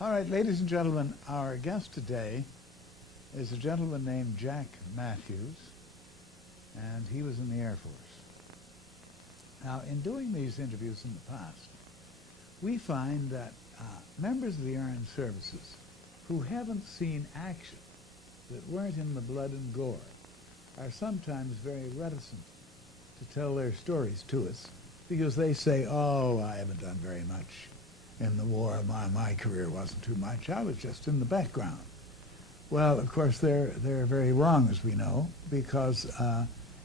All right, ladies and gentlemen, our guest today is a gentleman named Jack Matthews, and he was in the Air Force. Now, in doing these interviews in the past, we find that members of the armed services who haven't seen action, that weren't in the blood and gore, are sometimes very reticent to tell their stories to us because they say, oh, I haven't done very much in the war. My career wasn't too much. I was just in the background. Well, of course, they're very wrong, as we know, because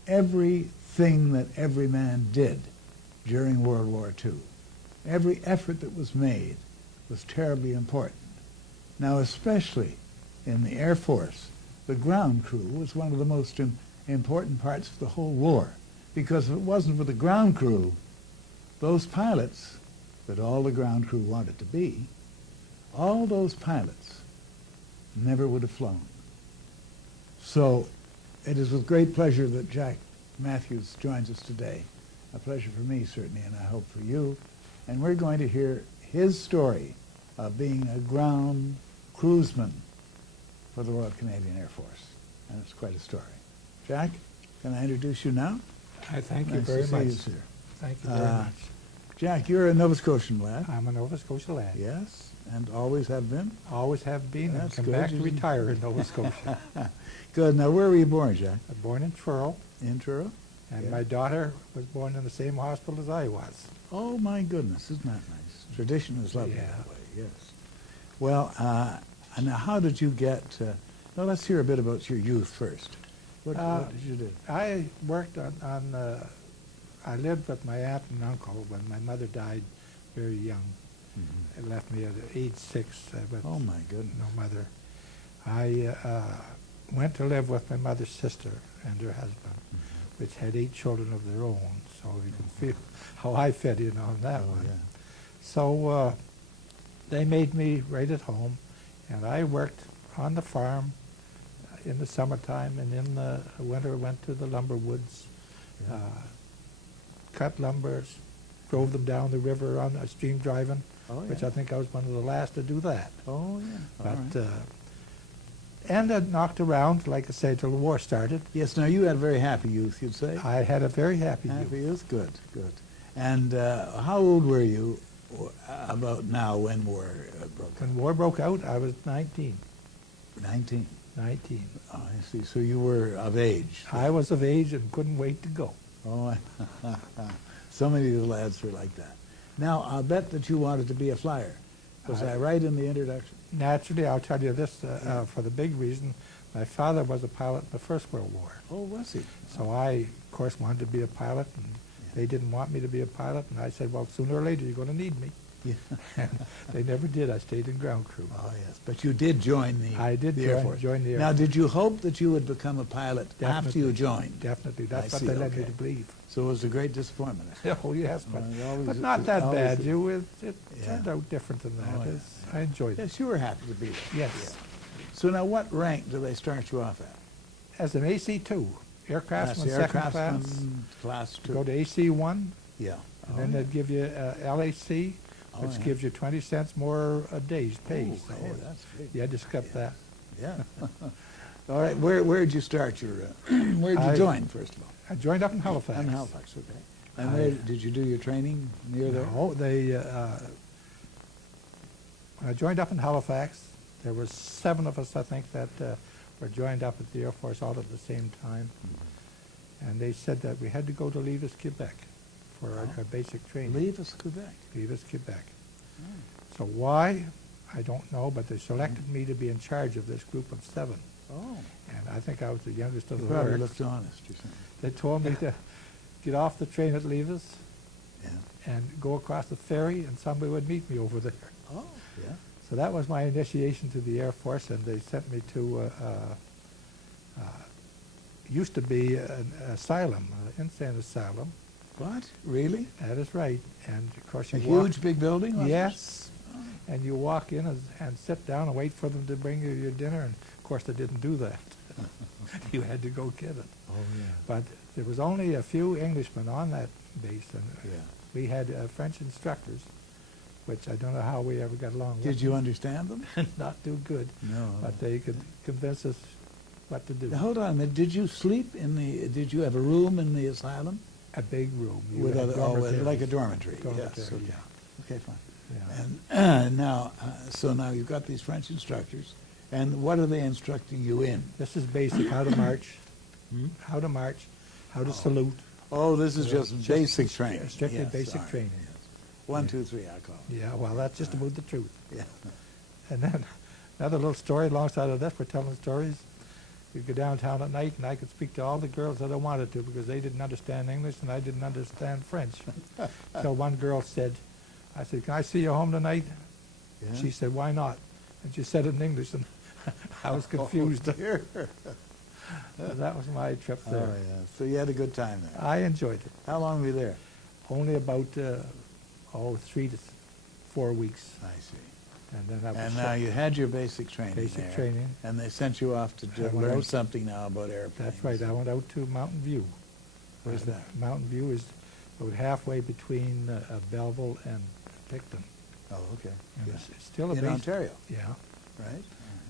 everything that every man did during World War II, every effort that was made was terribly important. Now, especially in the Air Force, the ground crew was one of the most important parts of the whole war, because if it wasn't for the ground crew, those pilots that all the ground crew wanted to be, all those pilots never would have flown. So it is with great pleasure that Jack Matthews joins us today. A pleasure for me, certainly, and I hope for you. And we're going to hear his story of being a ground crewsman for the Royal Canadian Air Force. And it's quite a story. Jack, can I introduce you now? I thank you Nice very to see much. you, sir. Thank you very much. Jack, you're a Nova Scotian lad. I'm a Nova Scotia lad. Yes, and always have been. Always have been, and That's come good. back to You didn't- retire in Nova Scotia. Good. Now, where were you born, Jack? I'm born in Truro, In Truro? and Yeah. my daughter was born in the same hospital as I was. Oh, my goodness. Isn't that nice? Tradition is lovely Yeah. that way, yes. Well, and now how did you get... now, let's hear a bit about your youth first. What did you do? I worked I lived with my aunt and uncle when my mother died very young. It left me at age 6 with Oh, my goodness. no mother. I went to live with my mother's sister and her husband, which had 8 children of their own, so you can feel how I fit in on that Oh, one. yeah. So they made me right at home, and I worked on the farm in the summertime, and in the winter went to the lumber woods, Yeah. cut lumbers, drove them down the river on a stream driving, Oh, which yeah. I think I was one of the last to do that. Oh, yeah. All But right. and I knocked around, like I say, till the war started. Yes, now, you had a very happy youth, you'd say? I had a very happy Happy youth. youth? Good, good. And how old were you about now when war broke out? When war broke out, I was 19. 19. 19. Oh, I see. So you were of age. I was of age and couldn't wait to go. Oh, so many of the lads were like that. Now, I'll bet that you wanted to be a flyer. Was I right in the introduction? Naturally, I'll tell you this, for the big reason, my father was a pilot in the First World War. Oh, was he? So I, of course, wanted to be a pilot, and they didn't want me to be a pilot, and I said, well, sooner or later, you're going to need me. Yeah. And they never did. I stayed in ground crew. Oh, yes. But you did join the I did the Air Force. join the Air Now, Force. did you hope that you would become a pilot after you joined? Definitely. That's I what see, they led me okay. to believe. So it was a great disappointment. Oh, yes, but, Well, it always- but not that always- bad. It Yeah. turned out different than that. Oh, yeah. It's- I enjoyed it. Yes, you were happy to be there. Yes. So now, what rank do they start you off at? As an AC-2, aircraftsman, That's second class, class 2. go to AC-1, Yeah. and then they'd give you LAC, Oh, which yeah. gives you 20 cents more a day's pay. Oh, So hey, that's big. you had to skip that. Yeah. All right. Where did you start your? Where did you I- join first of all? I joined up in Halifax. In Halifax. Okay. And I- where did you do your training near there? No, when I joined up in Halifax, there was 7 of us, I think, that were joined up at the Air Force all at the same time. And they said that we had to go to Levis, Quebec for our basic training. Leave us Quebec. Levis, Quebec. So why? I don't know, but they selected me to be in charge of this group of 7. Oh. And I think I was the youngest of You the probably lot. looked honest. You think? They told me to get off the train at Levis Yeah. and go across the ferry, and somebody would meet me over there. Oh. Yeah. So that was my initiation to the Air Force, and they sent me to used to be an asylum, an insane asylum. What? Really? That is right. And of course A you walk, huge big building? wasn't it? yes, and you walk in and sit down and wait for them to bring you your dinner, and of course they didn't do that. You had to go get it. Oh yeah. But there was only a few Englishmen on that base, and Yeah. we had French instructors, which I don't know how we ever got along with. Did you understand them? Not too good, No. but they could convince us what to do. Now, hold on a minute. Did you sleep in the, did you have a room in the asylum? A big room. You With had other, oh, with- like a dormitories. dormitory? Yes, Dormitory, okay. Okay, fine. Yeah. And now, so now you've got these French instructors, and what are they instructing you in? This is basic, how to march, Hmm? how to march, how to salute. Oh, this is just Just basic training. strictly Yes, basic all right, training. yes. 1, 2, 3, I call it. Yeah, well, that's just about the truth. Yeah. And then another little story alongside of this, we're telling stories. We'd go downtown at night, and I could speak to all the girls that I wanted to because they didn't understand English and I didn't understand French. So one girl said, I said, can I see you home tonight? Yeah? She said, why not? And she said it in English, and I was confused. Oh, dear. That was my trip Oh, there. yeah. So you had a good time there. I enjoyed it. How long were you there? Only about, 3 to 4 weeks. I see. And then I was And now you had your basic training Basic there, training. and they sent you off to I went learn out- something now about airplanes. That's right. I went out to Mountain View. Where's that? Mountain View is about halfway between Belleville and Picton. Oh, okay. And Yeah. it's still a In base. Ontario, Yeah. right?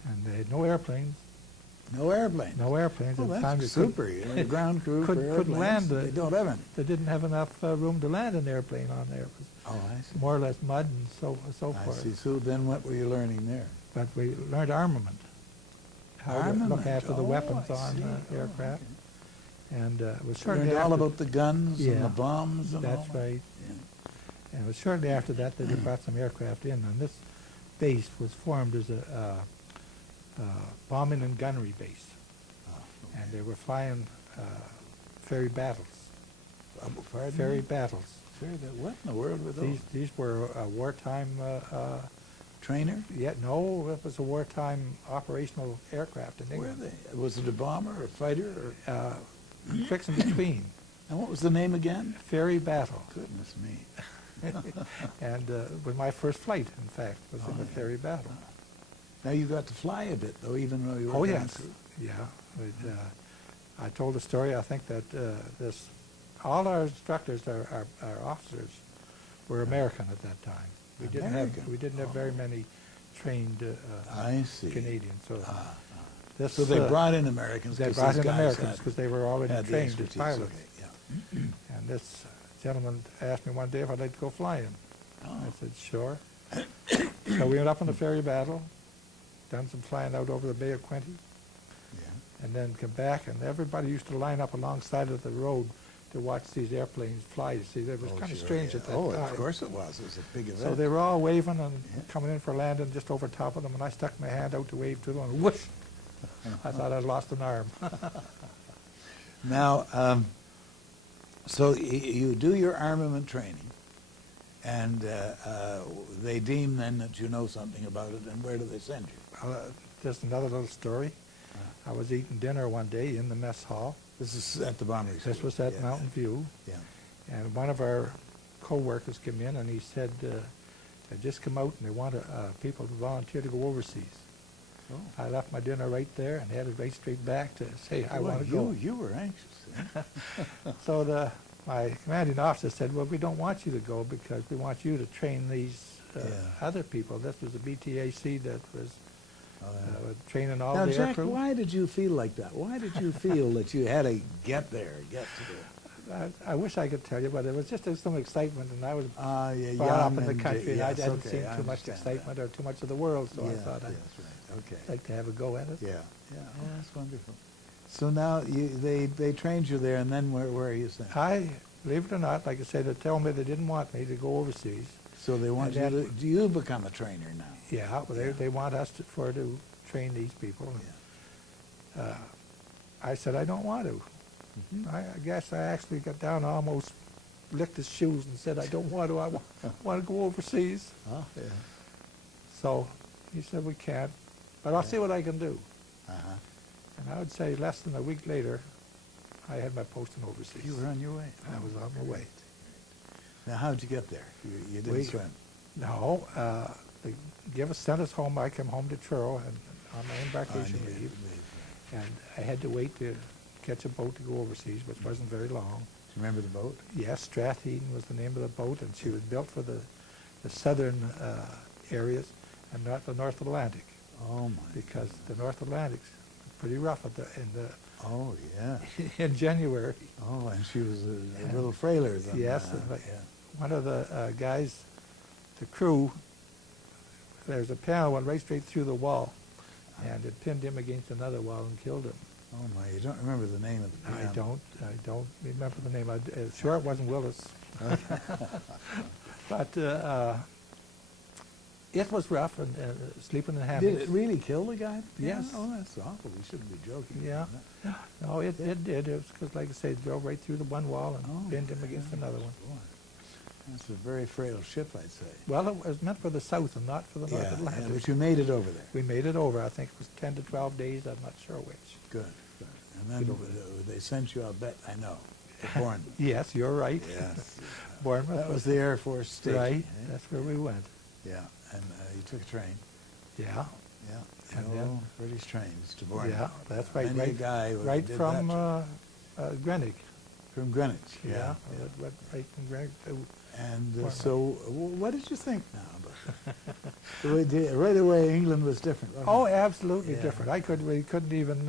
And they had no airplanes. No airplanes. No airplanes. Oh, At the time that's they couldn't- super. You're a ground crew for couldn't airplanes. land They don't have any. They didn't have enough room to land an airplane on there. It was Oh, I see. more or less mud and so I forth. see. So then what were you learning there? But we learned armament. How to Armament. look after the Oh, weapons I on see. Oh, aircraft. okay. And it was You shortly learned all after- about the guns and Yeah, the bombs and all That's that? right. Yeah. And it was shortly after that that they brought some aircraft in, and this base was formed as a bombing and gunnery base. Oh, And okay. they were flying ferry battles. Pardon Ferry me? battles. Ferry bat- What in the world were those? These were wartime. Trainer? No, it was a wartime operational aircraft in Were England. they? Was it a bomber or a fighter? Or? Fix in between. And what was the name again? Ferry battle. Goodness me. And it was my first flight, in fact, was in Oh, the yeah. ferry battle. Now you got to fly a bit, though, even though you were Oh, ground yes. crew. Yeah. I told a story, I think that all our instructors, our officers, were American at that time. We American? didn't have very many trained I see. Canadians. So Ah, ah. this, So they brought in Americans. they 'cause brought these in guys Americans because they were already had the trained as expertise. pilots. Okay, yeah. And this gentleman asked me one day if I'd like to go flying. Oh. I said, sure. So we went up on the ferry battle, done some flying out over the Bay of Quinte, Yeah. and then come back, and everybody used to line up alongside of the road to watch these airplanes fly. You see, that was Oh, kind of sure, strange yeah. at that Oh, time. of course it was. It was a big event. So they were all waving and Yeah. coming in for landing just over top of them, and I stuck my hand out to wave to them, and whoosh! I thought I'd lost an arm. Now, so you do your armament training, and they deem then that you know something about it, and where do they send you? Just another little story. I was eating dinner one day in the mess hall. This is at the Bombery School. This was at Yeah. Mountain View, Yeah. and one of our co-workers came in and he said, they just come out and they want people to volunteer to go overseas. Oh. I left my dinner right there and headed right straight back to say, I Well, want to go. You were anxious. Eh? So my commanding officer said, well, we don't want you to go because we want you to train these Yeah. other people. This was a BTAC that was Oh, yeah. training all Now, the Jack, aircrew. why did you feel like that? Why did you feel that you had to get there, get to the... I wish I could tell you, but it was just some excitement, and I was Yeah, brought up young in the and, country, and yes, I hadn't okay, seen I too much understand excitement that. or too much of the world, so I Yeah, thought yes, I'd right, okay. like to have a go at it. Yeah, yeah, oh, that's wonderful. So now they trained you there, and then where are you sent? Believe it or not, like I said, they told me they didn't want me to go overseas. So they want you and to, then- do you become a trainer now? Yeah, well, Yeah. they want us to train these people. Yeah. I said, I don't want to. Mhm. I guess I actually got down and almost licked his shoes and said, I don't want to. I want to go overseas. Oh, yeah. So he said, we can't, but I'll see what I can do. Uh-huh. And I would say less than a week later, I had my posting overseas. You were on your way. I was on my way. Now, how'd you get there? You didn't We- swim? No, they sent us home. I came home to Truro and on my embarkation Oh, leave, and I had to wait to catch a boat to go overseas, which wasn't very long. Do you remember the boat? Yes, Stratheden was the name of the boat, and she was built for the the southern areas and not the North Atlantic, Oh, my. because the North Atlantic's pretty rough Oh, yeah. in January. Oh, and she was a little frailer than Yes, that. but Yeah. one of the guys, the crew, there's a panel went right straight through the wall, and it pinned him against another wall and killed him. Oh, my. You don't remember the name of the I piano? don't remember the name. Sure, it wasn't Willis. But it was rough, and sleeping in hammocks. Did it really kill the guy? Yes. Oh, that's awful. We shouldn't be joking. Yeah. about No, it did. It was because, like I say, it drove right through the one wall and that. pinned him against another one. Boy. That's a very frail ship, I'd say. Well, it was meant for the South and not for the North Yeah, Atlantic. but you made it over there. We made it over. I think it was 10 to 12 days. I'm not sure which. Good, good. And then Get over they sent you, I'll bet, I know, to Bournemouth. Yes, you're right. Yes. Bournemouth That was the Air Force station. right. eh? That's where we went. Yeah, and you took a train. Yeah. Yeah. And the then- old British trains to Bournemouth. Yeah, that's right. Many a Right, guy right did from that. Greenwich. From Greenwich. Yeah. yeah. Right from Greenwich to And Bournemouth. so, what did you think now about right away, England was different. wasn't Oh, it? absolutely Yeah. different. We couldn't even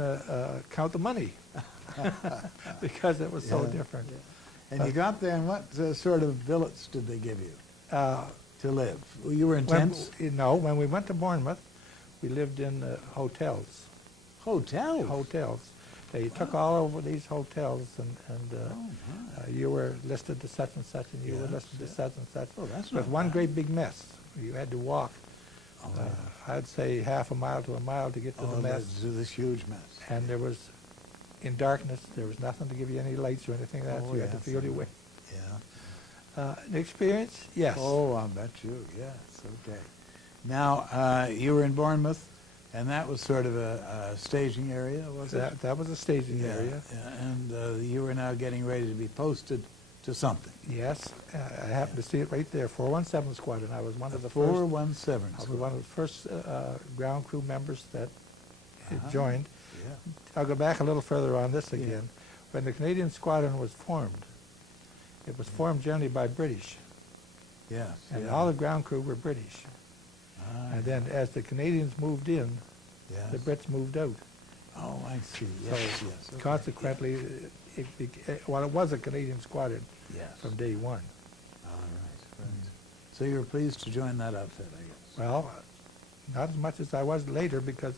count the money because it was so Yeah. different. And you got there, and what sort of billets did they give you Uh, to live? You were in tents? when we went to Bournemouth, we lived in hotels. Hotels? Hotels. They took all over these hotels, and Oh, my. you were listed to such and such, and you were Yes, listed to yeah. such and such. Oh, that's It was not one bad. great big mess. You had to walk, Oh, I'd say half a mile to a mile to get to the mess. to this huge mess. And there was, in darkness, there was nothing to give you any lights or anything like that, Oh, so you had to yes. feel your way. Yeah. The experience? Yes. Oh, I bet you. Yes. Okay. Now, you were in Bournemouth, and that was sort of a staging area, was it? That was a staging Yeah, area. yeah, and you were now getting ready to be posted to something. Yes, I happened to see it right there, 417 Squadron. I was one of the first. 417. I was one of the first ground crew members that Uh-huh. joined. Yeah. I'll go back a little further on this Yeah. again. When the Canadian Squadron was formed, it was formed generally by British, Yes. and yeah. all the ground crew were British. Ah, And then as the Canadians moved in, yes. the Brits moved out. Oh, I see. So Yes, yes. Okay. consequently, it was a Canadian Squadron Yes. from day one. All right, right. So you were pleased to join that outfit, I guess. Well, not as much as I was later, because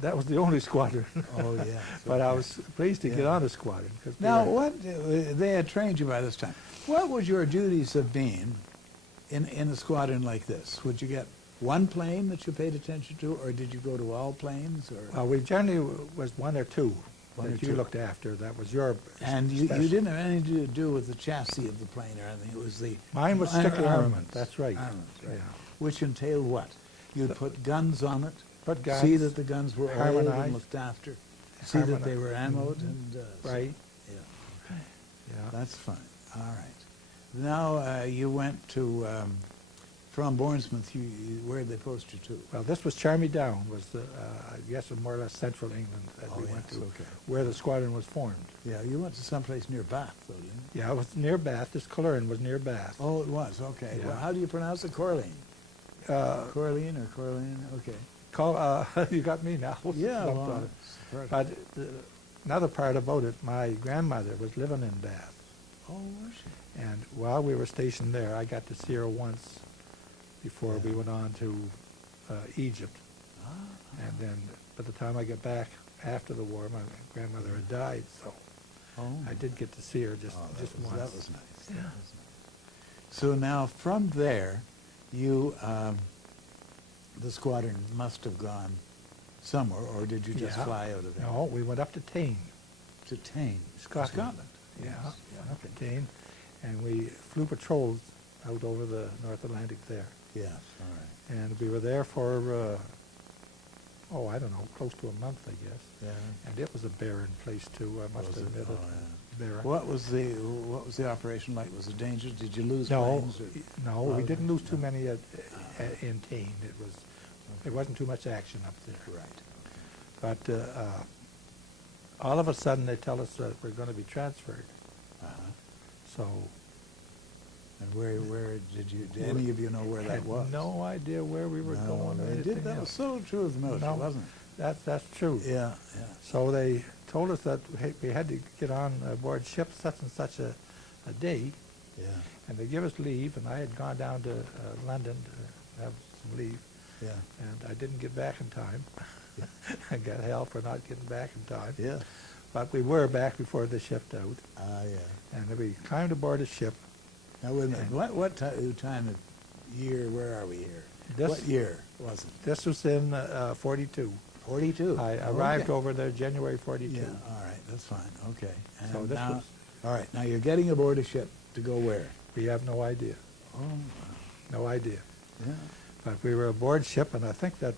that was the only squadron. Oh, yes. But I okay. was pleased to get Yeah. on a squadron. 'Cause we Now, were- what they had trained you by this time. What would your duties have been in a squadron like this? Would you get one plane that you paid attention to, or did you go to all planes? Or Well, we generally was one or two One that or you two. looked after. That was your and you special. didn't have anything to do with the chassis of the plane or anything. It was the Mine was strictly armament. That's right. Armaments, right. Yeah. Which entailed what? You'd put guns on it. Put guns. See that the guns were oiled and harmonized. looked after. See that they Harmoni- were ammoed Mhm. and Right. Yeah, Yeah. that's fine. All right. Now you went to from Bournemouth. Where did they post you to? Well, this was Charmy Down. Was the I guess more or less central England that Oh, we went yes, to, okay. where the squadron was formed. Yeah, you went to someplace near Bath, though, didn't you? Yeah, it was near Bath. This Cullerin was near Bath. Oh, it was. Okay. Yeah. Well, how do you pronounce it? Corleen. Corleen or Corleen? Okay. You got me now. Yeah. Stumped Well, on it. it's perfect. But another part about it, my grandmother was living in Bath. Oh, was she? And while we were stationed there, I got to see her once before we Yeah. went on to Egypt. Ah, And then by the time I got back after the war, my grandmother had died, so oh. I did get to see her just Oh, once. that was nice. Yeah. That was nice. So now from there, you, the squadron must have gone somewhere, or did you just Yeah. fly out of there? No, we went up to Tain. To Tain, Scotland. Yes, Went up to Tain, and we flew patrols out over the North Atlantic there. Yes, all right. And we were there for, I don't know, close to a month, I guess. Yeah. And it was a barren place too, I must Was it? admit Oh, it. yeah. Barren. What was the operation like? Was it dangerous? Did you lose No, planes? Or? no, we Oh, didn't lose too no. many in Tain. There wasn't too much action up there. Right. But all of a sudden, they tell us that we're going to be transferred. Uh-huh. So And where did any of you know where that Had was? no idea where we were No, going or they anything did. That was else. so true of the military, No. wasn't it? That's true. Yeah, yeah. So they told us that we had to get on board ship such and such a day, Yeah, and they give us leave, and I had gone down to London to have some leave, yeah, and I didn't get back in time. I got hell for not getting back in time. yeah. But we were back before they shipped out, Yeah. and then we climbed aboard a ship. Now, wait a minute. What time of year, where are we here? This- What year was it? This was in 42. 42? I arrived over there January 42. Yeah, all right, that's fine, okay. And So this now, was- all right, now you're getting aboard a ship to go where? We have no idea, Oh, wow. no idea. Yeah. But we were aboard ship, and I think that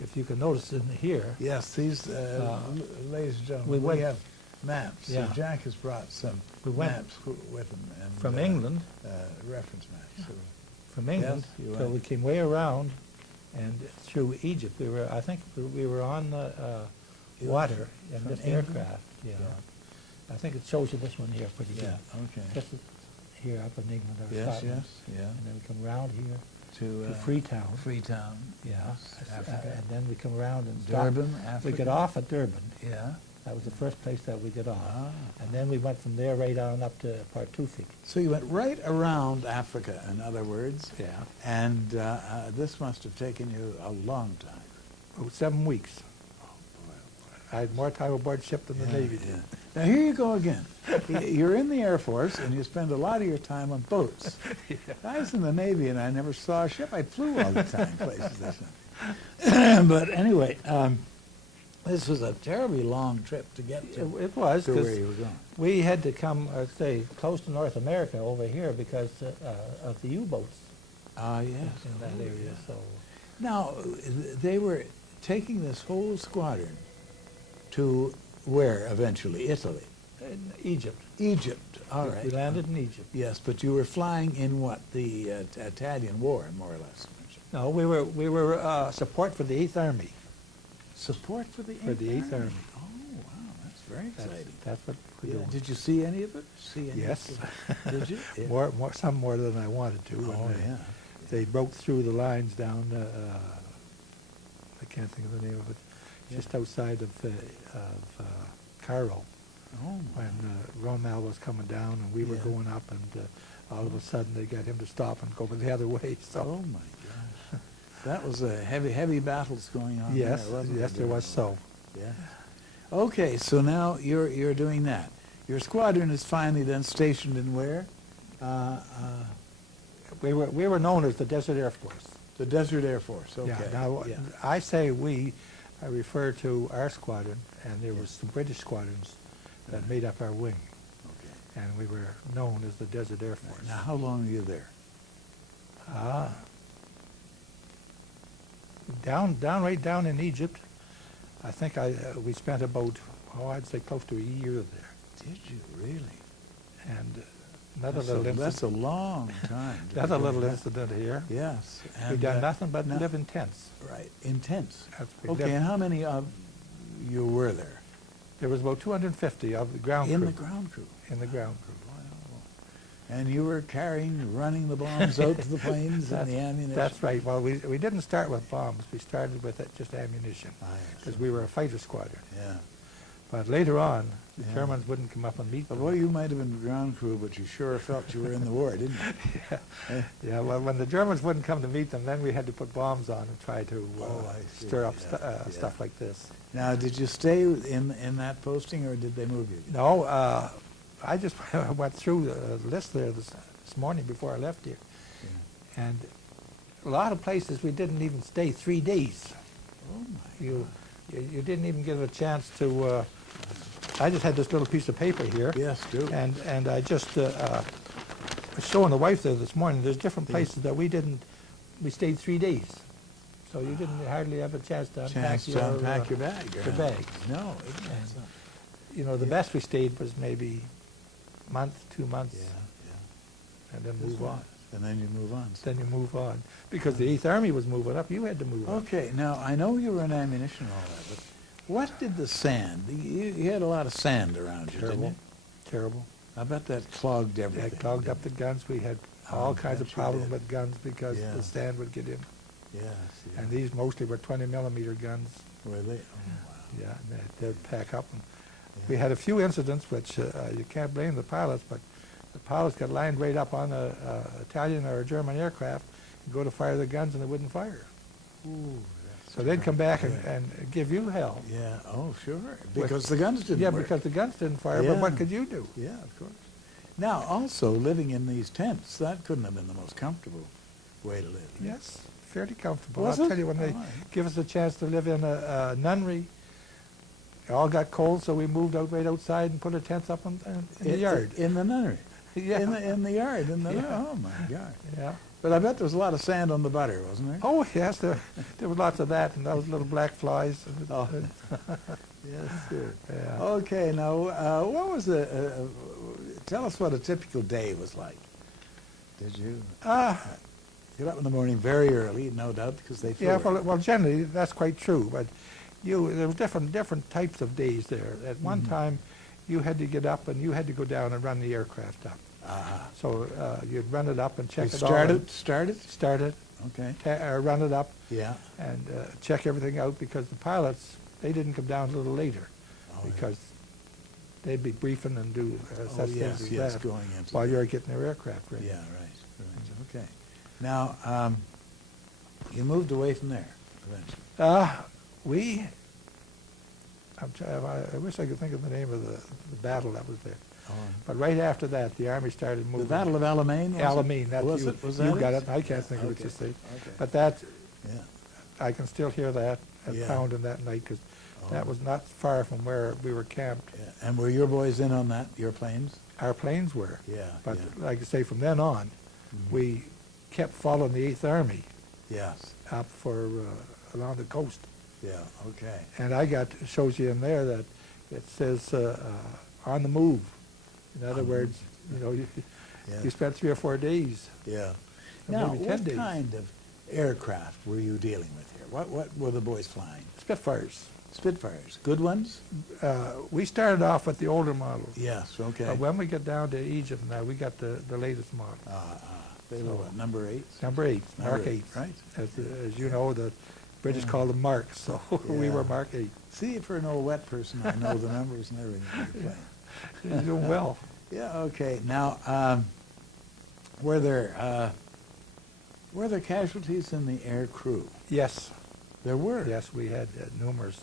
if you can notice in here, Yes, these, ladies and gentlemen, we we went- have maps. So Yeah. Jack has brought some We went maps with him. And, from England, reference maps. So, from England, Yes, you're till right. we came way around and through Egypt. I think we were on the You water in from this England? aircraft. Yeah. I think it shows you this one here pretty Yeah, good. okay. Just here up in England or Yes, Scotland. yes, yeah. And then we come around here To to Freetown. Freetown. Yeah. Yes, Africa. And then we come around and stop. Durban, We Africa. get off at Durban. Yeah. That was the first place that we got off. Ah. And then we went from there right on up to Partufik. So you went right around Africa, in other words. Yeah. And this must have taken you a long time. Oh, 7 weeks. I had more time aboard ship than the Navy did. Yeah. Now here you go again. You're in the Air Force and you spend a lot of your time on boats. I was in the Navy and I never saw a ship. I flew all the time places. But anyway, this was a terribly long trip to get to, It was, to where because you were going. we had to come, say, close to North America over here because of the U-boats Ah, yes. in that Oh, area. yeah. So Now, they were taking this whole squadron to where eventually? Italy. in Egypt. Egypt, all right. We landed in Egypt. Yes, but you were flying in what? The Italian War, more or less. No, we were support for the 8th Army. Support for the 8th For the 8th Army. Oh, wow, that's very exciting. That's what we're Yeah, doing. did you see any of it? See any Yes. of it? Did you? Yeah. Some more than I wanted to. Oh, And, yeah. They broke through the lines down, I can't think of the name of it, Yeah. just outside of Cairo, Oh, my. when Rommel was coming down and we were Yeah. going up, and all of a sudden they got him to stop and go the other way. So Oh, my gosh. That was a heavy battles going on yes, there, wasn't yes, it? there was so. Yeah. Okay, so now you're doing that. Your squadron is finally then stationed in where? We were known as the Desert Air Force. The Desert Air Force. Okay. Yeah. Now Yeah. I say we, I refer to our squadron, and there was some British squadrons that made up our wing, Okay. and we were known as the Desert Air Force. Now, how long are you there? Right down in Egypt, I think we spent about, I'd say close to a year there. Did you really? And another That's little a, incident. that's a long time. to Another be little doing that. incident here. Yes. We've and, done nothing but now- live in tents. Right. Intense. We Okay, lived- and how many of you were there? There was about 250 of the ground In crew. the ground crew. In the ground crew. Wow. And you were running the bombs out to the planes and the ammunition? That's right. Well, we didn't start with bombs. We started with just ammunition, Ah, yes. because we were a fighter squadron. Yeah. But later on, the Yeah. Germans wouldn't come up and meet Well, them. boy, you might have been the ground crew, but you sure felt you were in the war, didn't you? Yeah, well, when the Germans wouldn't come to meet them, then we had to put bombs on and try to Oh, I see. stir up Yeah, yeah. stuff like this. Now, did you stay in that posting, or did they move you? No, I just went through the list there this morning before I left here, Yeah. and a lot of places we didn't even stay 3 days. Oh, my You didn't even get a chance to. I just had this little piece of paper here. Yes, do. And I just was showing the wife there this morning. There's different places that we stayed 3 days, so you didn't hardly have a chance to unpack Chance to unpack your your bag. your bag. No, isn't that And, something? You know, the best we stayed was maybe a month, 2 months, Yeah, yeah. and then That's move right. on. And then you move on. Then you move on, because the 8th Army was moving up. You had to move on. Okay, now, I know you were in ammunition and all that, but what did the sand, you had a lot of sand around you, didn't Terrible, you? terrible. I bet that clogged everything. That clogged up the guns. We had all Oh, kinds of bet you problems did. with guns because Yeah. the sand would get in. Yes, yeah. And these mostly were 20 millimeter guns. Were they? Oh, wow. Yeah, and they'd pack up. And Yeah. we had a few incidents, which you can't blame the pilots, but the pilots got lined right up on a Italian or a German aircraft and go to fire the guns, and they wouldn't fire. Ooh, that's So they'd come back terrible. and give you hell. Yeah, oh, sure, because the guns didn't Yeah, work. because the guns didn't fire, but what Yeah. could you do? Yeah, of course. Now, also, living in these tents, that couldn't have been the most comfortable way to live. Yes, fairly comfortable. Was I'll it? tell you, when they All right. give us a chance to live in a nunnery, it all got cold, so we moved out right outside and put our tents up in the yard. In the nunnery. Yeah. In the yard. Yeah. Oh, my God. Yeah. But I bet there was a lot of sand on the butter, wasn't there? Oh, yes, there was lots of that, and those little black flies. Oh. Yes, sir. Yeah. Okay, now, what was tell us what a typical day was like. Did you get up in the morning very early, no doubt, because they flew Yeah, early. well, generally, that's quite true, but there were different types of days there. At one Mhm. time, you had to get up and you had to go down and run the aircraft up. So you'd run it up and check You it all. and start it? Start it, Okay. run it up, Yeah. and check everything out, because the pilots, they didn't come down a little later, Oh, yeah. because they'd be briefing and do Oh, such yes, things as yes, that going into while the- you're getting their aircraft ready. Yeah, right. Okay. Now, you moved away from there eventually. I wish I could think of the name of the battle that was there. Oh, But right after that, the Army started the moving. Battle of Alamein, was it? Alamein, that's Was you. it? Was You that got it? it. I can't think of it, Okay, you see. okay. But that, Yeah. I can still hear that at Yeah. pounding that night, because that Oh. was not far from where we were camped. Yeah. And were your boys in on that, your planes? Our planes were. Yeah, But yeah. like I say, from then on, Mhm. we kept following the 8th Army Yes. up for, along the coast. Yeah, okay. And shows you in there that it says, on the move. In other On the words, you Yeah. spent 3 or 4 days, Yeah. or Now, maybe 10 what days. kind of aircraft were you dealing with here? What were the boys flying? Spitfires. Spitfires. Good ones? We started off with the older models. Yes, okay. But when we got down to Egypt now, we got the latest model. They were what, number 8? Number 8, Number Mark 8. right. As you know, the British Yeah. call them Marks, so we Yeah. were Mark 8. See, for an old wet person, I know the numbers and everything. on the plane. You're doing well. Yeah, okay. Now, were there casualties in the air crew? Yes, There were? yes, we had numerous.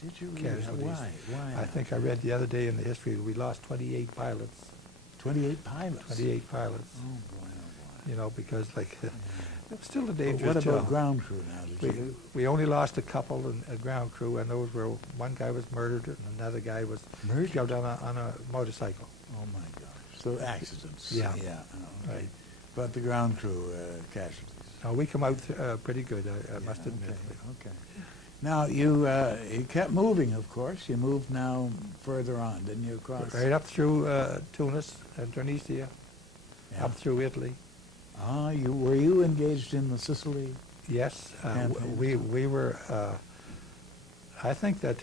Did you really? Casualties. Why? I think I read the other day in the history that we lost 28 pilots. 28 pilots? 28 pilots. Oh, boy, oh, boy. Because it was still a But dangerous what about job. ground crew now? Did you? We only lost a couple in a ground crew, and those were, one guy was murdered and another guy was Murdered? killed on a motorcycle. Oh, my gosh. So accidents. Yeah. Yeah. Oh, okay. Right. But the ground crew casualties. No, we come out pretty good, I must Yeah, admit. Okay. Now, you kept moving, of course. You moved now further on, didn't you, across? Right up through Tunis and Tunisia, Yeah. up through Italy. Were you engaged in the Sicily? Yes, Campaign. we were, I think that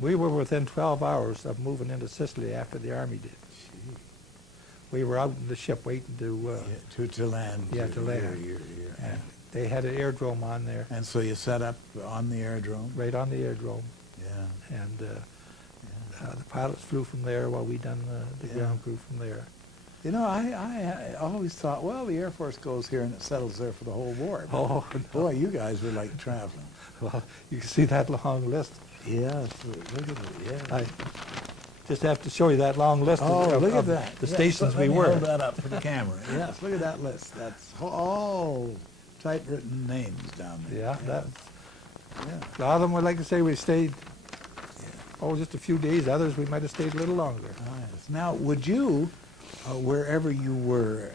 we were within 12 hours of moving into Sicily after the Army did. Gee. We were out in the ship waiting to, To land. Yeah, to land. and they had an aerodrome on there, And so you set up on the aerodrome? right on the aerodrome, Yeah. and Yeah. the pilots flew from there while we done the Yeah. ground crew from there. You know, I always thought, well, the Air Force goes here and it settles there for the whole war. But Oh, boy, you guys were like traveling. well, you can see that long list. Yes, look at it, yeah. I just have to show you that long list Oh, of, look at of that. the Yes, stations let we me were. hold that up for the camera. Yes, look at that list. That's all typewritten names down there. Yeah, that, Yeah. a lot of them would like to say we stayed, Yeah. just a few days. Others, we might have stayed a little longer. Yes. Now, would you, wherever you were,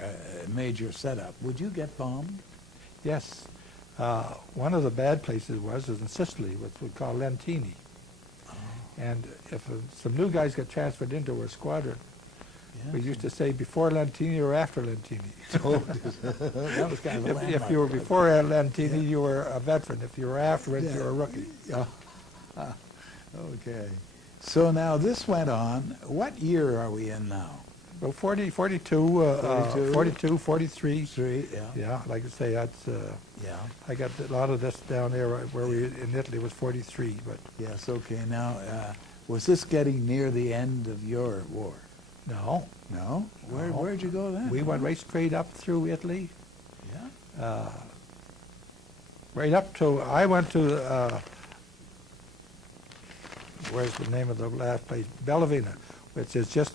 made your setup, would you get bombed? Yes. One of the bad places was in Sicily, which we call Lentini. And if some new guys got transferred into our squadron, we Yes. used to say before Lentini or after Lentini. Oh, that was kind of a If landmark. you were before Lentini, you were a veteran. If you were after it, Yeah. you were a rookie. Yeah. Okay. So now this went on. What year are we in now? Well, 40, 42, 42. 42, 43. Three, yeah. Yeah, like I say, that's, Yeah. I got a lot of this down there where we, in Italy, was 43, but Yes, okay. Now, was this getting near the end of your war? no. No? No. Where'd you go then? We went right straight up through Italy, Yeah? right up to, I went to, where's the name of the last place? Bellavina, which is just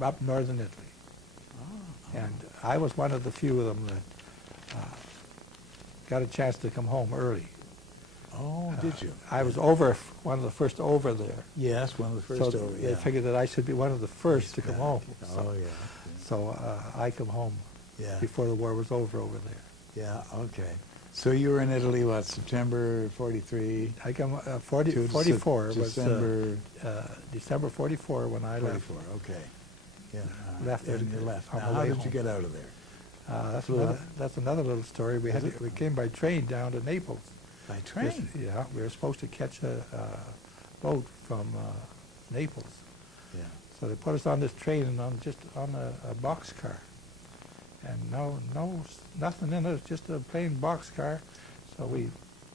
up northern Italy. Oh. And I was one of the few of them that got a chance to come home early. Oh, did you? I was one of the first over there. Yes, one of the first So over, they yeah. figured that I should be one of the first to come Back. home. Oh, yeah. So I come home Yeah. before the war was over there. Yeah, okay. So you were in Italy, what, September 43? I come, to 44 was December December 44 when I left. 44, okay. Yeah. Left and it you left. on Now, the how way did you home. get out of there? That's that's another little story. Is it? We came by train down to Naples. By train? Yeah, we were supposed to catch a boat from Naples. Yeah. So they put us on this train and just on a boxcar. And nothing in it, it's just a plain boxcar. So we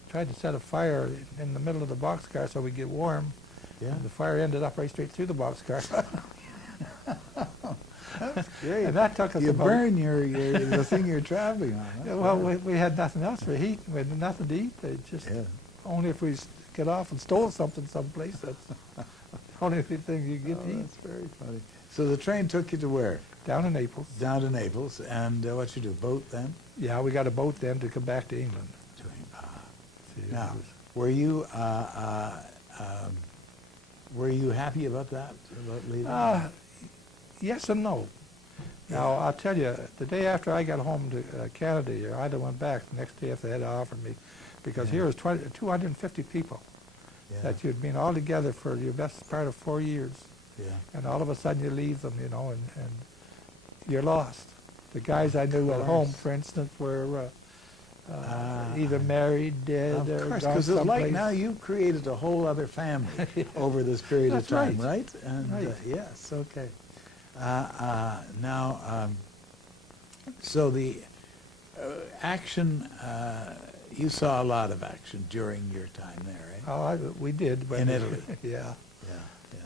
tried to set a fire in the middle of the boxcar so we'd get warm. Yeah. And the fire ended up right straight through the boxcar. That's great. And that took us You about... burn the thing you're traveling on. That's Yeah, well, right. we had nothing else for heat. We had nothing to eat. It just Yeah. only if we get off and stole something someplace. That's the only thing you get Oh, to eat. that's very funny. So the train took you to where? Down in Naples. Down to Naples. And what you do, boat then? Yeah, we got a boat then to come back to England. See, it Now, was- were you happy about that, about leaving? yes and no. Now, I'll tell you, the day after I got home to Canada here, I'd have went back the next day if they had offered me, because Yeah. here was 250 people Yeah. that you'd been all together for your best part of 4 years, Yeah. and all of a sudden you leave them, and you're lost. The guys I knew Of at home, course. for instance, were either married, dead, or Of course, gone because it's like someplace. now you've created a whole other family over this period of That's time, right. right? And Right. yes, okay. Now, so the action, you saw a lot of action during your time there, eh? Oh, we did. But In Italy. Yeah. Yeah,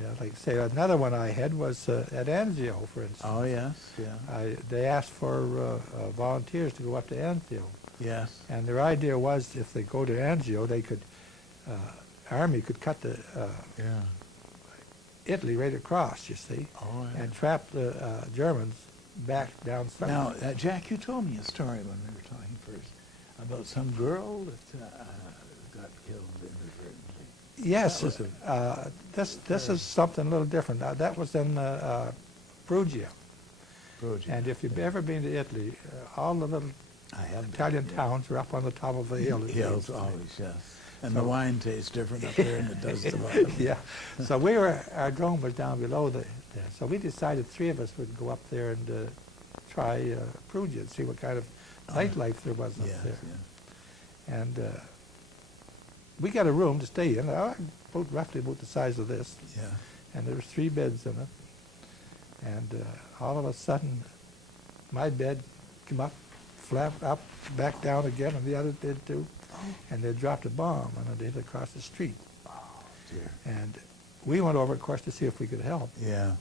Yeah, like I say, another one I had was at Anzio, for instance. Oh, yes, yeah. They asked for volunteers to go up to Anzio, Yes. and their idea was if they go to Anzio, they could, Army could cut the Yeah. Italy right across, you see, Oh, yeah. and trap the Germans back down south. Now, Jack, you told me a story when we were talking first about some girl that got killed inadvertently. Yes, That was this is something a little different. That was in Perugia. Project. And if you've ever been to Italy, all the little I have Italian towns are up on the top of the hill. Hills, always, yes. And the So- wine tastes different up there than it does at the bottom. Yeah. So our drone was down below there. So we decided 3 of us would go up there and try Perugia and see what kind of nightlife there was up Yes, there. yeah. And we got a room to stay in, roughly about the size of this. Yeah. And there was 3 beds in it. And all of a sudden, my bed came up, flapped up, back down again, and the others did too. And they dropped a bomb, and it hit across the street. Oh, dear. And we went over, of course, to see if we could help. Yeah.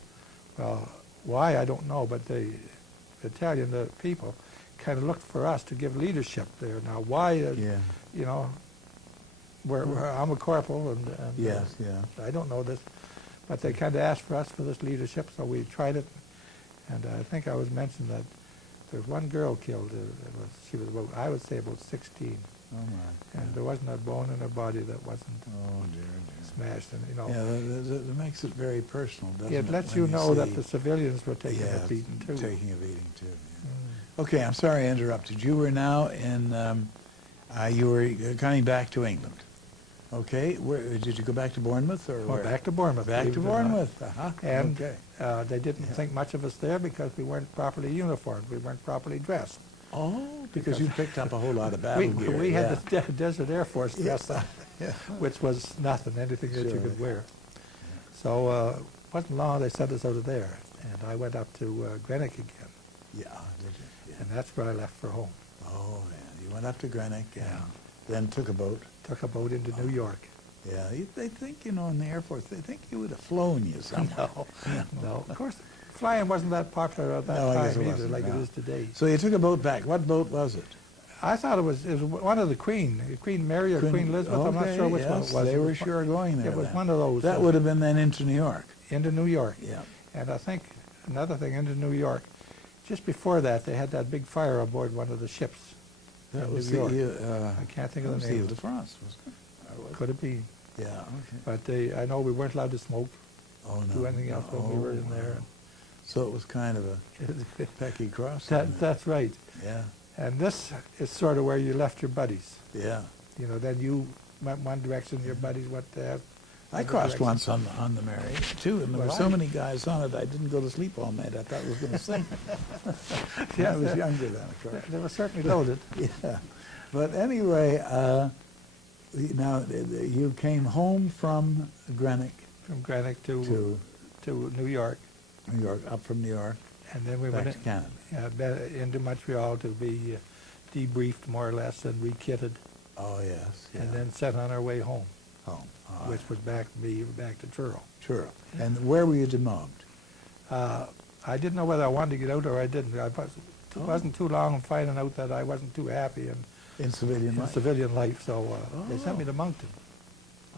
Well, why, I don't know, but the Italian people kind of looked for us to give leadership there. Now, why, Yeah. you know, I'm a corporal, and Yes, yeah. I don't know this, but they kind of asked for us for this leadership, so we tried it. And I think I was mentioned that there was one girl killed. She was about, I would say, about 16. Oh, my. And there wasn't a bone in her body that wasn't Oh, dear, dear. smashed. And, you know, Yeah, that makes it very personal, doesn't it? it lets when you know that see- the civilians were taking yeah, a beating, too. taking a beating, too. Yeah. Mm. Okay, I'm sorry I interrupted. You were now in, you were coming back to England. Okay, did you go back to Bournemouth or Went where? back to Bournemouth. Back believe to it or not. Bournemouth, uh-huh. And Okay. they didn't Yeah. think much of us there because we weren't properly uniformed. We weren't properly dressed. Oh, because you picked up a whole lot of battle We, gear. we yeah. had the Desert Air Force dress on, Yeah. which was nothing, anything that you Sure. could wear. So wasn't long they sent us out of there, and I went up to Greenock again, Yeah, did you? and that's where I left for home. Oh, yeah. You went up to Greenock and Yeah. then took a boat. Took a boat into New York. Yeah, they think, in the Air Force, they think you would have flown you somewhere. No, of course, flying wasn't that popular at that No, I guess time it either, wasn't, like no. it is today. So you took a boat back. What boat was it? I thought it was one of the Queen Mary or Queen Elizabeth. I'm not sure which one it yes, was. They It were was sure going there. It was then. one of those. That would have been then into New York. into New York. Yeah. And I think another thing, into New York, just before that, they had that big fire aboard one of the ships. That in was New the, York. I can't think of the name. Ile de France, wasn't it? Or was it? Could it be? Yeah, okay. But I know we weren't allowed to smoke, Oh, no. do anything else when we were in there. So it was kind of a pecky cross. That's right. Yeah, And this is sort of where you left your buddies. yeah. You know, then you went one direction, your buddies went I another crossed direction. once on the Mary, too, and there were Well, so I- many guys on it, I didn't go to sleep all night. I thought I was going to sink. I was younger then, of course. They were certainly loaded. Yeah. But anyway, now you came home from Greenock From Greenock to to New York, New York, up from New York, and then we back went to Canada. into Montreal to be debriefed more or less and rekitted, Oh, yes. Yeah. and then set on our way home, home. which was back to Truro. True. And where were you demobbed? I didn't know whether I wanted to get out or I didn't. It Oh. wasn't too long finding out that I wasn't too happy In civilian in life? civilian life, so they sent me Oh. to Moncton.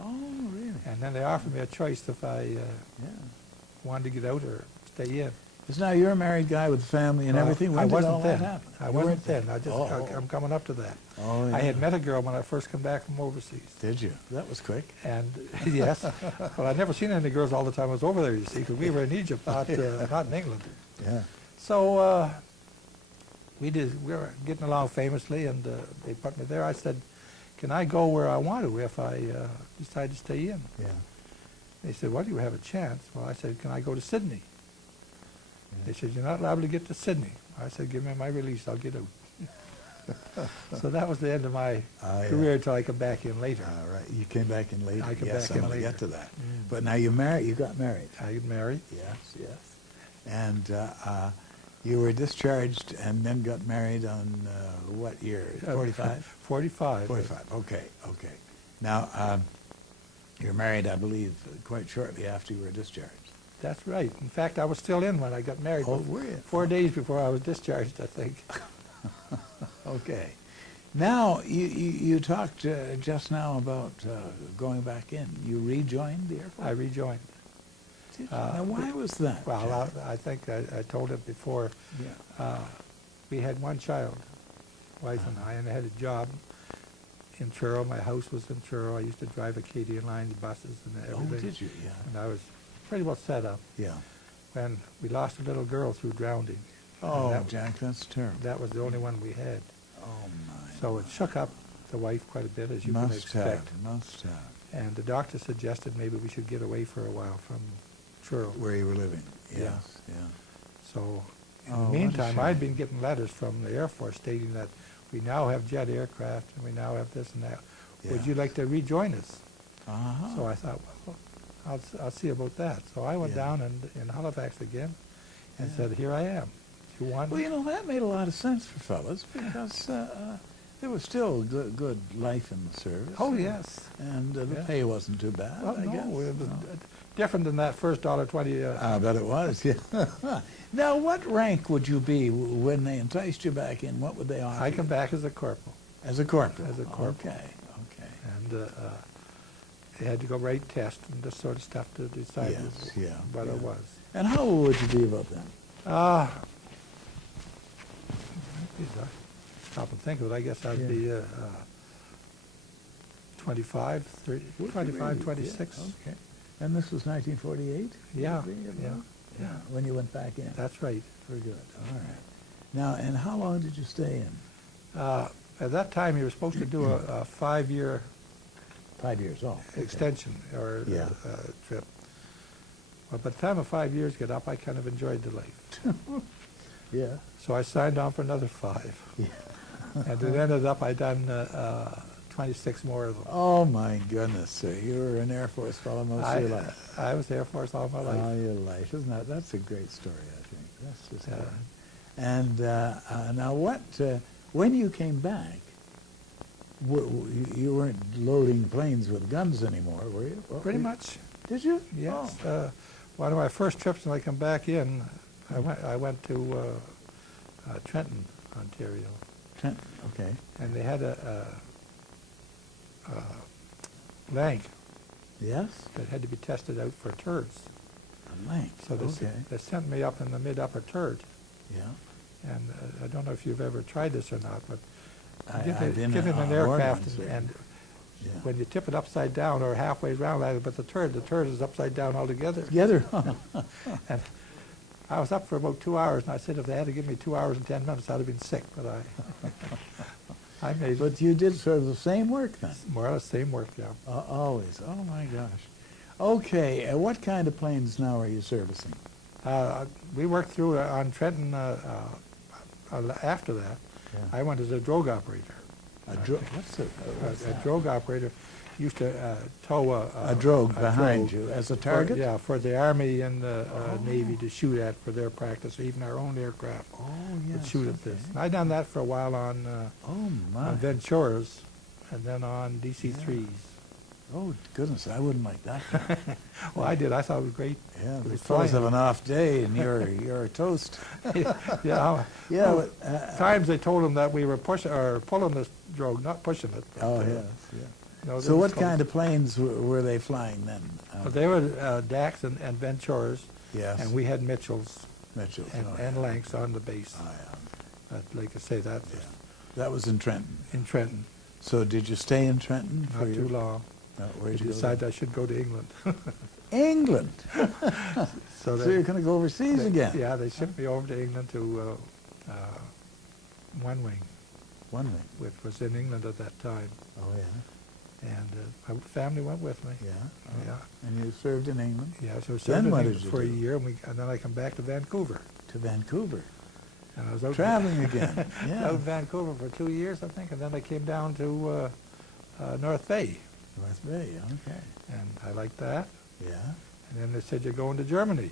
Oh, really? And then they offered me a choice if I Yeah. wanted to get out or stay in. Because now you're a married guy with a family and Well, everything. I When did wasn't all then. that happen? I You wasn't weren't then. I just, Oh. I'm coming up to that. Oh, yeah. I had met a girl when I first come back from overseas. Did you? That was quick. And, yes, well, I'd never seen any girls all the time I was over there, you see, because we were in Egypt, not in England. Yeah. So we were getting along famously, and they put me there. I said, can I go where I want to if I decide to stay in? Yeah. They said, well, you have a chance. Well, I said, can I go to Sydney? Yeah. They said, you're not allowed to get to Sydney. I said, give me my release, I'll get out. So that was the end of my Yeah. career until I come back in later. All right. You came back in later. I came yes, back I'm in going to later. get to that. Mm. But now you got married. I got married. Yes, yes. And you were discharged and then got married on what year? 45? 45. 45. Okay, okay. Now, you're married, I believe, quite shortly after you were discharged. That's right. In fact, I was still in when I got married. Oh, were you? 4 days before I was discharged, I think. Okay. Now, you talked just now about going back in. You rejoined the Air Force? I rejoined. Did you? Now, why was that? Well, I think I told it before. Yeah. We had one child, wife and I, and I had a job in Truro. My house was in Truro. I used to drive Acadian Line buses and Oh, everything. did you? Yeah. And I was pretty well set up Yeah. when we lost a little girl through drowning. And Oh, that, Jack, that's terrible. that was the only one we had. Oh, my. So it shook up the wife quite a bit, as you can Must expect. have, must have. And the doctor suggested maybe we should get away for a while from Truro. Where you were living. Yeah. Yes, yeah. So in Oh, the what a meantime, shame. I'd been getting letters from the Air Force stating that we now have jet aircraft and we now have this and that. Would Yeah. you like to rejoin us? Uh-huh. So I thought, well, I'll see about that. So I went Yeah. down in Halifax again and Yeah. said, here I am. You want Well, me? you know, that made a lot of sense for fellas because there was still good life in the service. Oh, yes. And the Yeah. pay wasn't too bad, Well, I no, guess. it was No. different than that first $1.20. I bet it was, yeah. Now, what rank would you be when they enticed you back in? What would they offer I you? come back as a corporal. As a corporal? As a corporal. Okay, okay. And they had to go write tests and this sort of stuff to decide Yes, yeah, what yeah. it was. And how old would you be about then? Stop and think of it. I guess I'd Yeah. be 25, 30, Would you 25, really? 26. Yeah, okay. And this was 1948? Yeah, would it be yeah, about? yeah. When you went back in? That's right. Very good, all right. Now, and how long did you stay in? At that time, you were supposed to do a 5-year 5 years, oh. okay. extension or Yeah. trip. Well, by the time the 5 years get up, I kind of enjoyed the life. Yeah. So I signed on for another 5. Yeah. And it ended up I done 26 more of them. Oh, my goodness, sir. You were an Air Force fellow most of your life. I was Air Force all my life. All your life. Isn't that? That's a great story, I think. That's just Yeah. great. And now what, when you came back, you weren't loading planes with guns anymore, were you? Pretty much, Did you? yes. Oh. One of my first trips when I come back in, I went to Trenton, Ontario, Trenton, okay. and they had a Lank Yes? that had to be tested out for turds. A length, So they sent me up in the mid-upper turd. Yeah. And I don't know if you've ever tried this or not, but I've been given on an aircraft ones, and Yeah. when you tip it upside down or halfway around, but the turd is upside down altogether. Together. And I was up for about 2 hours, and I said if they had to give me 2 hours and 10 minutes, I'd have been sick. But I made But you did sort of the same work then? more or less the same work, yeah. Always. Oh, my gosh. Okay, what kind of planes now are you servicing? We worked through on Trenton after that. Yeah. I went as a drogue operator. What's A drogue operator used to tow a drogue a behind drogue you as a target? Yeah, for the Army and the Navy to shoot at for their practice. Even our own aircraft Oh, yes. would shoot at this. And I done that for a while on Oh, my. Venturas and then on DC-3s. Oh, goodness, I wouldn't like that. Well, I did. I thought it was great. Yeah, It the was fellows flying. have an off day and you're a toast. Yeah. Yeah, Well, but, times they told them that we were pulling this drogue, not pushing it. but, oh, yes, yeah. you know, So what kind of planes were they flying then? Well, they were DACs and Venturas, Yes. and we had Mitchells Mitchell. and Lanks on the base. Oh, yeah. But like I say, that Yeah. was That was in Trenton. in Trenton. So did you stay in Trenton? Not too long. No, I where'd you go? decided I should go to England. England. So So you're going to go overseas again? Yeah, they shipped me over to England to One Wing, One way. which was in England at that time. Oh, yeah. And my family went with me. Yeah. Yeah. And you served in England? Yeah, so I Then served in what England did you for a do? year, and then I come back to Vancouver. To Vancouver. And I was out Traveling again. Yeah. out in Vancouver for 2 years, I think, and then I came down to North Bay, North Bay, okay. and I liked that. Yeah. And then they said, you're going to Germany.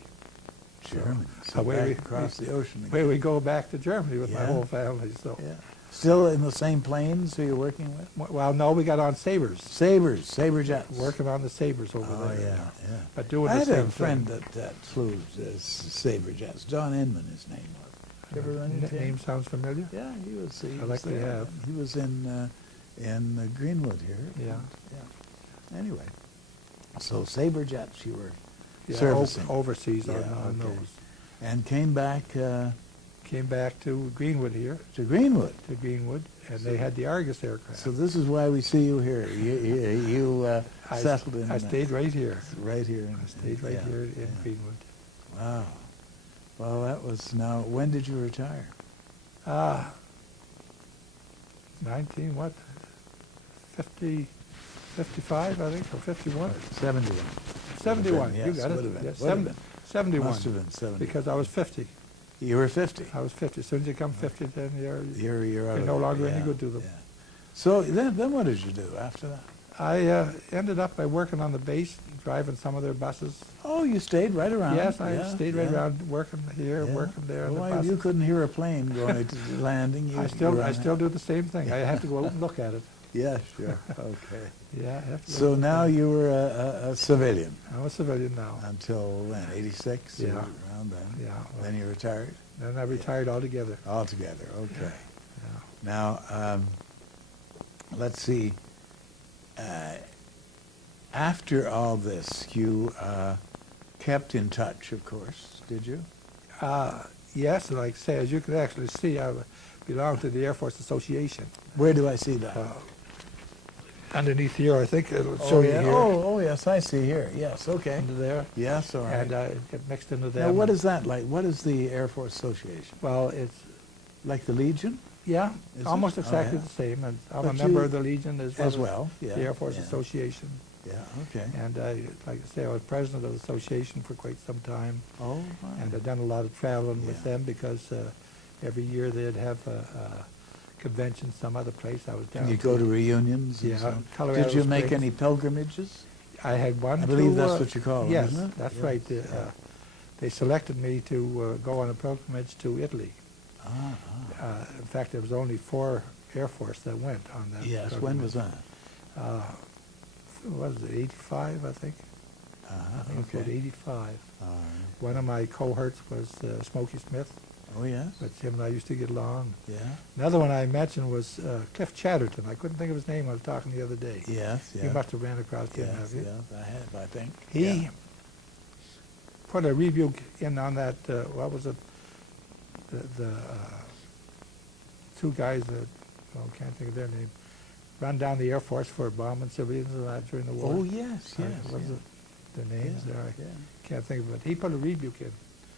Germany. So away back we- across the ocean Where again. we go back to Germany with my Yeah. whole family. So, Yeah. Still in the same planes who you're working with? well, no, we got on Sabres, Sabres, Sabre jets. working on the Sabres over Oh, there. yeah, yeah. But doing I the had same a friend thing. that flew Sabre jets. John Inman, his name was. You ever run into him? Name sounds familiar? Yeah, he was. I like to have. He was in Greenwood here. Yeah. Yeah. Anyway, so Sabre jets you were Yeah, servicing. overseas on Yeah, okay. those. And came back Came back to Greenwood here, to Greenwood. and they had the Argus aircraft. So this is why we see you here. You settled in. I stayed right here. right here. I stayed right here in Greenwood. Wow. Well, that was now. When did you retire? 19, what? 50, 55, I think, or 51. 71. 71, Yes, you got it. would have been, Yeah, would have been. 71. Must have been 70. Because I was 50. You were 50. I was 50. As soon as you come 50, then you're You're out you're of no it. longer any Yeah, good to them. yeah. So then what did you do after that? I ended up by working on the base, driving some of their buses. Oh, you stayed right around. Yes, I Yeah, stayed right yeah, around, working here, yeah. working there. on the Well, buses. you couldn't hear a plane going to the landing. You I still do the same thing. I have to go out and look at it. Yeah, sure. Okay. Yeah, I have to. So now you were a civilian I'm a civilian now. until when? 86? Yeah. Around then. Yeah. well, Then you retired Then I retired altogether. altogether. Okay. Yeah. Now, let's see. After all this, you kept in touch, of course, did you? Yes, and like I say, as you can actually see, I belong to the Air Force Association. Where do I see that? Underneath here, I think it'll show you yeah. here. Oh, yes, I see here. Yes, okay. Under there. Yes, all right. And it mixed into them. Now, what is that like? What is the Air Force Association? Well, it's, Like the Legion? yeah, Is it? almost Oh, exactly yeah. the same. And I'm But a member you- of the Legion As well, yeah. the Air Force yeah. Association. Yeah, okay. And like I say, I was president of the association for quite some time. Oh, wow. And I've done a lot of traveling with Yeah. them because every year they'd have convention some other place. I was down. And you go to reunions? And Yeah, so. Colorado Did you make Springs. any pilgrimages? I had one. I believe to, that's what you call it, Yes, isn't it? that's Yes. right. They selected me to go on a pilgrimage to Italy. In fact, there was only 4 Air Force that went on that. Yes, pilgrimage. when was that? What was it, 85, I think? I think it was Okay. 85. All right. One of my cohorts was Smokey Smith, Oh, yes? but him and I used to get along. Yeah? Another one I mentioned was Cliff Chatterton. I couldn't think of his name. I was talking the other day. Yes, yes. You must have ran across him, Yes, have you? yes, I have, I think. He Yeah. put a review in on that, what was it, the 2 guys that, can't think of their name, run down the Air Force for bombing civilians and that during the war. Oh, yes, yes. What was yeah. it? The names Yeah, there, I yeah. can't think of it. He put a rebuke in.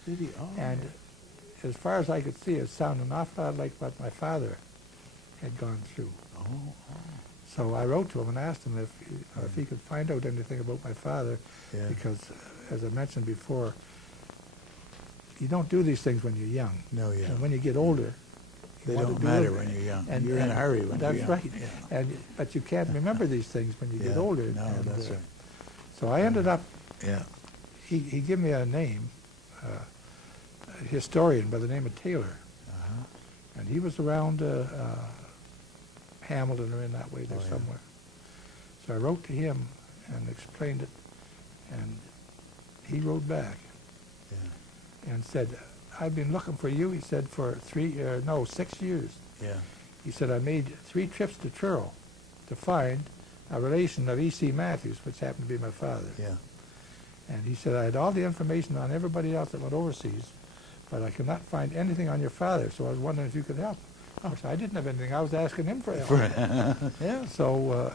Did he? Oh, And yeah. as far as I could see, it sounded an awful lot like what my father had gone through. Oh, So I wrote to him and asked him if he could find out anything about my father, yeah. because, as I mentioned before, you don't do these things when you're young. No, yeah. And when you get older, They want to don't do matter them. when you're young. And- You're in a and hurry when you're that's young. right. Yeah. But you can't remember these things when you get Yeah. older. No, and, that's right. So I ended up, Yeah. he gave me a name, a historian by the name of Taylor. Uh-huh. And he was around Hamilton or in that way there Oh, yeah. somewhere. So I wrote to him and explained it, and he wrote back Yeah. and said, I've been looking for you, he said, for 6 years. Yeah. He said, I made 3 trips to Truro to find a relation of E.C. Matthews, which happened to be my father. Yeah. And he said, I had all the information on everybody else that went overseas, but I could not find anything on your father, so I was wondering if you could help. Of course, I didn't have anything. I was asking him for help. Yeah. So,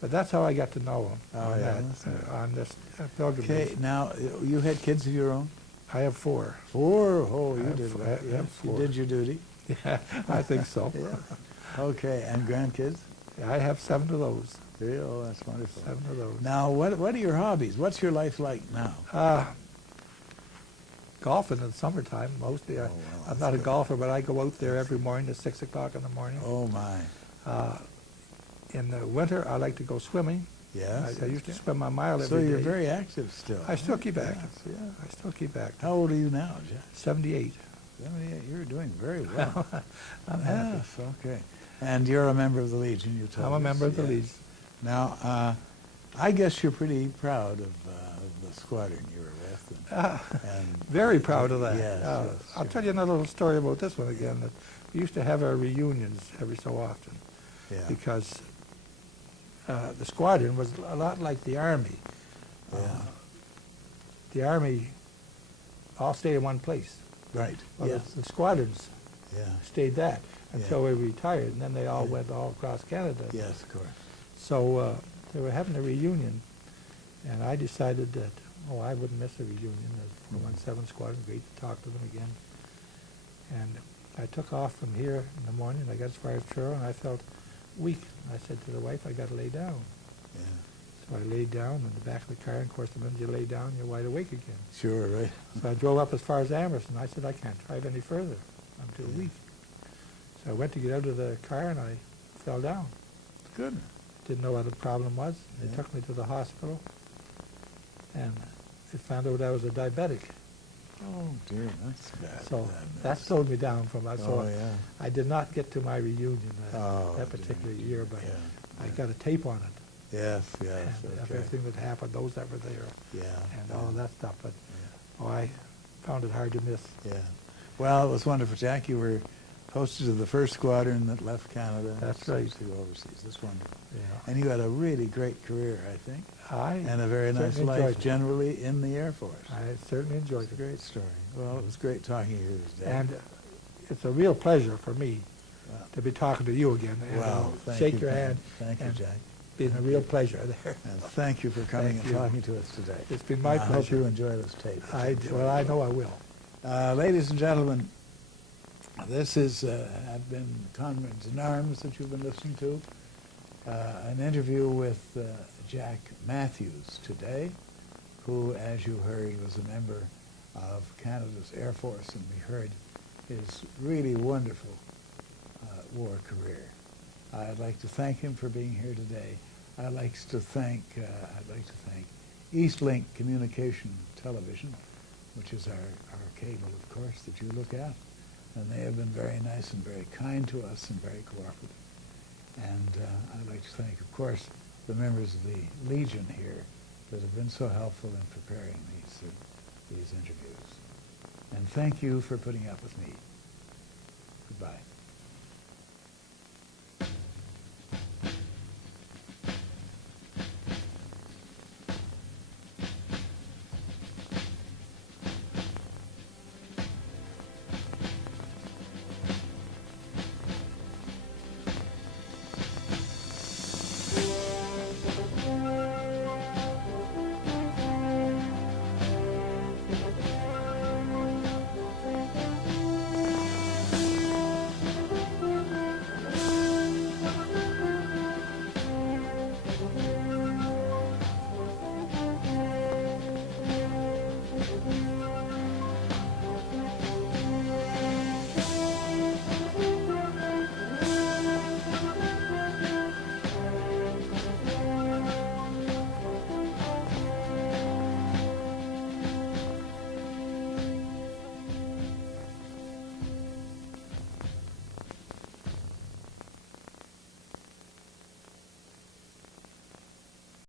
but that's how I got to know him Oh, on, yeah, that, that's nice. on this pilgrimage. Okay, now, you had kids of your own? I have 4. 4? Oh, I you have did four- well. I have Yes, you 4. did your duty. Yeah, I think so. Yeah. Okay, and grandkids? I have 7 of those. Oh, that's wonderful. 7 of those. Now, what are your hobbies? What's your life like now? Golfing in the summertime, mostly. Oh, well, I'm that's not a good. golfer, but I go out there every morning at 6 o'clock in the morning. Oh, my. In the winter, I like to go swimming. Yes. I used to swim a mile every So day. you're very active still. I still keep Yes, active. yeah. I still keep active. How old are you now, Jack? 78. 78. You're doing very well. I'm happy. Yes, okay. And you're a member of the Legion, you told us. I'm a member of the yes. Legion. Now, I guess you're pretty proud of the squadron you were with. And Very proud of that. Yes, yes, I'll sure. tell you another little story about this one again. That we used to have our reunions every so often Yeah. because the squadron was a lot like the Army. Yeah. The Army all stayed in one place. Right. Well, Yeah. the squadrons Yeah. stayed that until Yeah. we retired, and then they all Yeah. went all across Canada. Yes, of course. So they were having a reunion, and I decided that, I wouldn't miss a reunion. The 417 Squadron, great to talk to them again. And I took off from here in the morning. I got as far as Truro, and I felt weak. I said to the wife, I got to lay down. Yeah. So I laid down in the back of the car, and of course, the minute you lay down, you're wide awake again. Sure, right. So I drove up as far as Amherst, and I said, I can't drive any further. I'm too Yeah. weak. So I went to get out of the car, and I fell down. Good. Didn't know what the problem was. They Yeah. took me to the hospital, and they found out I was a diabetic. Oh, dear, that's bad. So That that mess. slowed me down from that. So Oh, yeah. I did not get to my reunion Oh, that particular dear. year, but Yeah. I got a tape on it, Yes, yes, and okay. everything that happened, those that were there, Yeah. and all of that stuff. But I found it hard to miss. Yeah. Well, it was wonderful, Jack. You were posted to the first squadron that left Canada. That's to- right. To go overseas. That's wonderful. Yeah. And you had a really great career, I think, I and a very nice certainly life enjoyed it. generally in the Air Force. I certainly enjoyed It's a it. great story. Well, it was great talking to you today. And it's a real pleasure for me Well, to be talking to you again. And well, thank shake you, your Jack. hand. Thank you, and Jack. Been a real pleasure there. And thank you for coming Thank and you. talking to us today. It's been my I hope pleasure. you enjoy this tape. Well, I know I will. Ladies and gentlemen, this have been Comrades in Arms that you've been listening to. An interview with Jack Matthews today, who, as you heard, was a member of Canada's Air Force, and we heard his really wonderful war career. I'd like to thank him for being here today. I'd like to thank Eastlink Communication Television, which is our cable, of course, that you look at. And they have been very nice and very kind to us and very cooperative. And I'd like to thank, of course, the members of the Legion here that have been so helpful in preparing these interviews. And thank you for putting up with me. Goodbye.